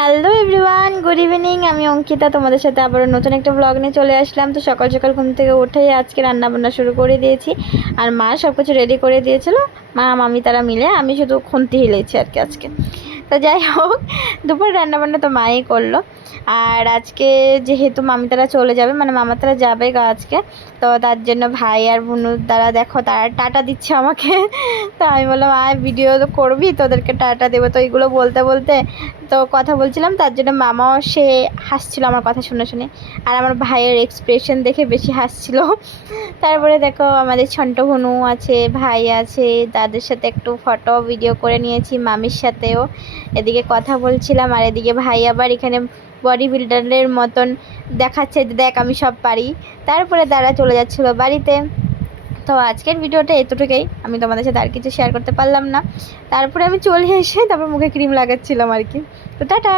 Hello everyone, good evening. আমি অঙ্কিতা, তোমাদের সাথে আবার নতুন একটা ব্লগ নিয়ে চলে আসলাম। তো সকাল সকাল ঘুম থেকে উঠেই আজকে রান্নাবান্না শুরু করে দিয়েছি। আর মা সব কিছু রেডি করে দিয়েছিল, মা মামি তারা মিলে। আমি শুধু খুন্তি হিলেছি আর কি আজকে। তো যাই হোক, দুপুর রান্নাবান্না তো মাই করলো। আর আজকে যেহেতু মামি তারা চলে যাবে, মানে মামা তারা যাবে গা আজকে, তো তার জন্য ভাই আর বোনুর দ্বারা দেখো তারা টাটা দিচ্ছে আমাকে। তো আমি বললাম আয় ভিডিও তো করবি, তোদেরকে টাটা দেবো। তো এইগুলো বলতে বলতে তো কথা বলছিলাম, তার জন্য মামাও সে হাসছিল আমার কথা শুনে শুনে। আর আমার ভাইয়ের এক্সপ্রেশন দেখে বেশি হাসছিল। তারপরে দেখো আমাদের ছন্ট ভনু আছে, ভাই আছে, তাদের সাথে একটু ফটো ভিডিও করে নিয়েছি, মামির সাথেও। এদিকে কথা বলছিলাম, আর এদিকে ভাই আবার এখানে বডি বিল্ডারের মতন দেখাচ্ছে, দেখ আমি সব পারি। তারপরে তারা চলে যাচ্ছিলো বাড়িতে। তো আজকের ভিডিওটা এতটুকুই, আমি তোমাদের সাথে আর কিছু শেয়ার করতে পারলাম না। তারপরে আমি চলে এসে তারপর মুখে ক্রিম লাগাচ্ছিলাম আর কি। তো টাটা।